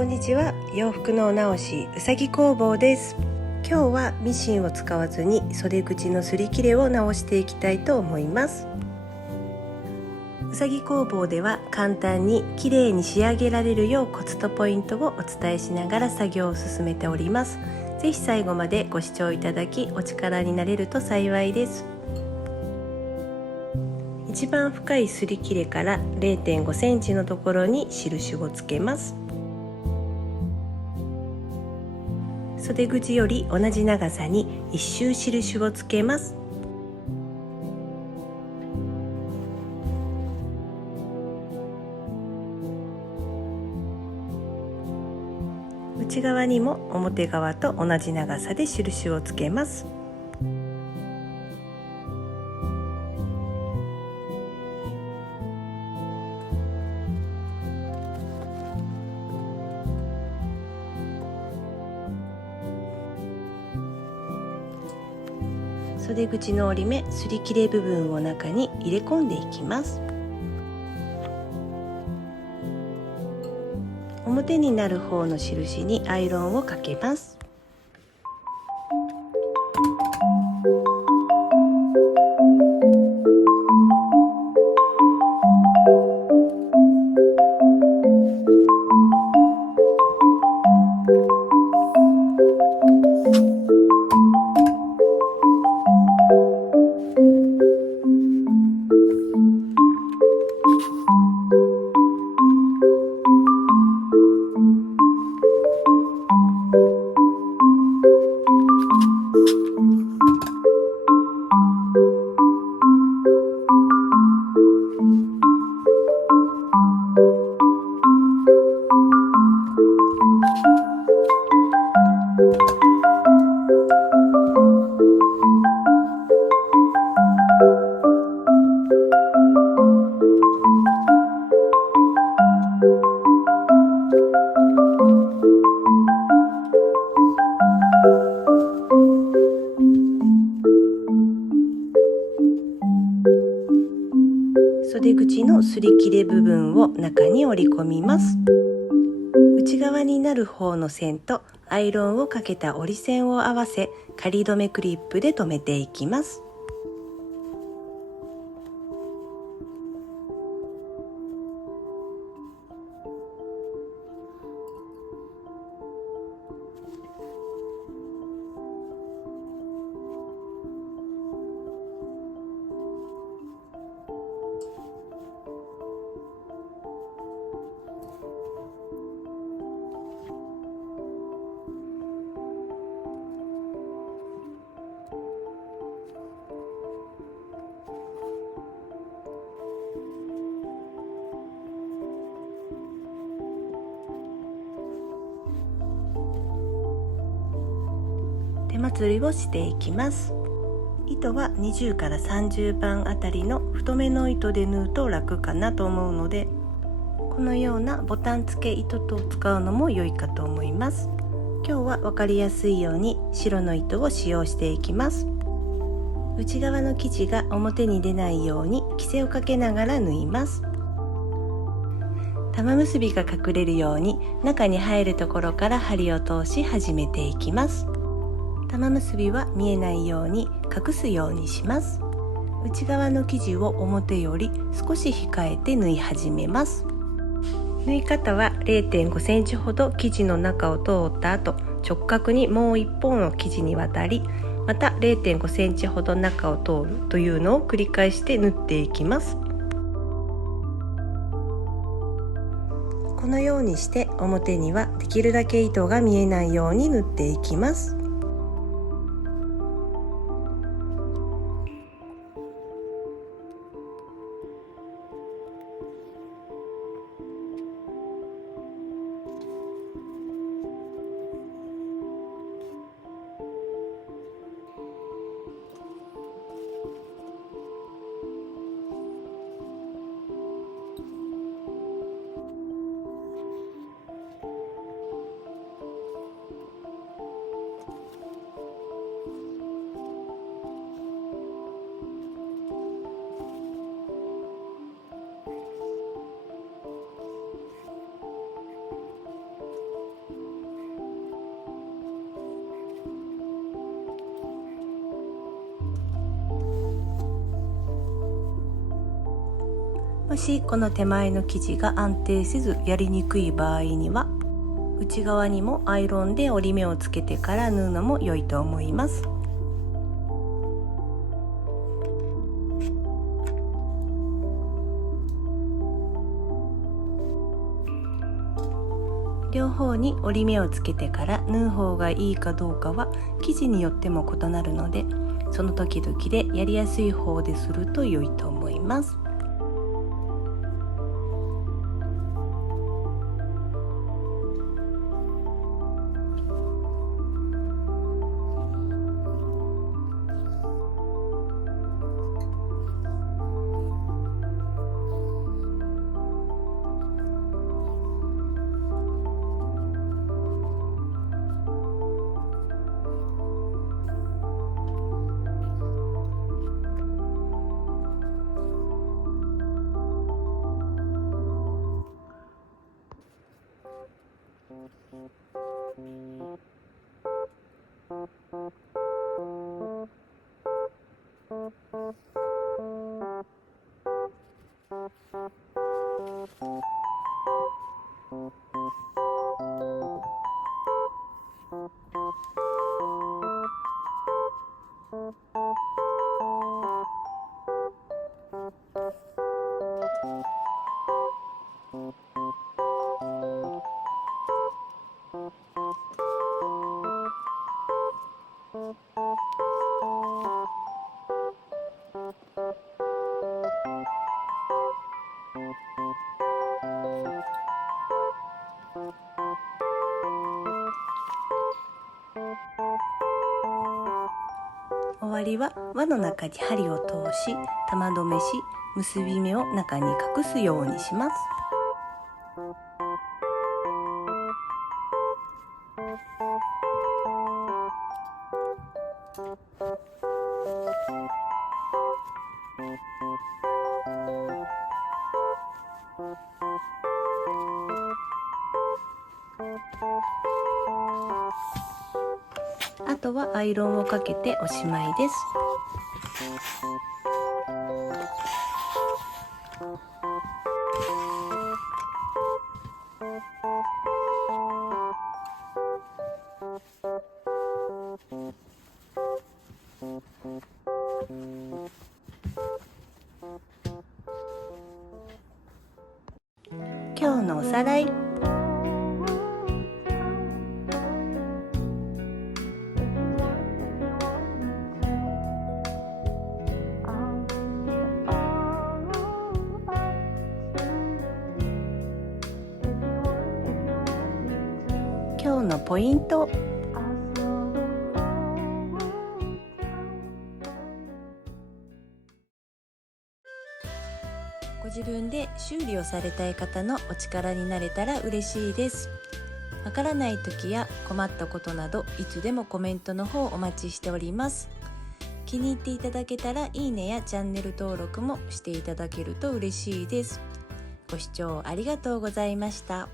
こんにちは。洋服のお直しうさぎ工房です。今日はミシンを使わずに袖口の擦り切れを直していきたいと思います。うさぎ工房では簡単に綺麗に仕上げられるようコツとポイントをお伝えしながら作業を進めております。ぜひ最後までご視聴いただきお力になれると幸いです。一番深い擦り切れから 0.5 センチのところに印をつけます。袖口より同じ長さに一周印をつけます。内側にも表側と同じ長さで印をつけます。袖口の折り目、擦り切れ部分を中に入れ込んでいきます。表になる方の印にアイロンをかけます。袖口の擦り切れ部分を中に折り込みます。内側になる方の線とアイロンをかけた折り線を合わせ、仮留めクリップで留めていきます。手まつりをしていきます。糸は20から30番あたりの太めの糸で縫うと楽かなと思うので、このようなボタン付け糸と使うのも良いかと思います。今日は分かりやすいように白の糸を使用していきます。内側の生地が表に出ないようにきせをかけながら縫います。玉結びが隠れるように中に入るところから針を通し始めていきます。玉結びは見えないように隠すようにします。内側の生地を表より少し控えて縫い始めます。縫い方は 0.5 センチほど生地の中を通った後、直角にもう一方の生地に渡り、また 0.5 センチほど中を通るというのを繰り返して縫っていきます。このようにして表にはできるだけ糸が見えないように縫っていきます。もしこの手前の生地が安定せずやりにくい場合には、内側にもアイロンで折り目をつけてから縫うのも良いと思います。両方に折り目をつけてから縫う方がいいかどうかは生地によっても異なるので、その時々でやりやすい方ですると良いと思います。終わりは輪の中に針を通し、玉留めし、結び目を中に隠すようにします。あとはアイロンをかけておしまいです。今日のおさらい。今日のポイント。ご自分で修理をされたい方のお力になれたら嬉しいです。わからない時や困ったことなどいつでもコメントの方お待ちしております。気に入っていただけたらいいねやチャンネル登録もしていただけると嬉しいです。ご視聴ありがとうございました。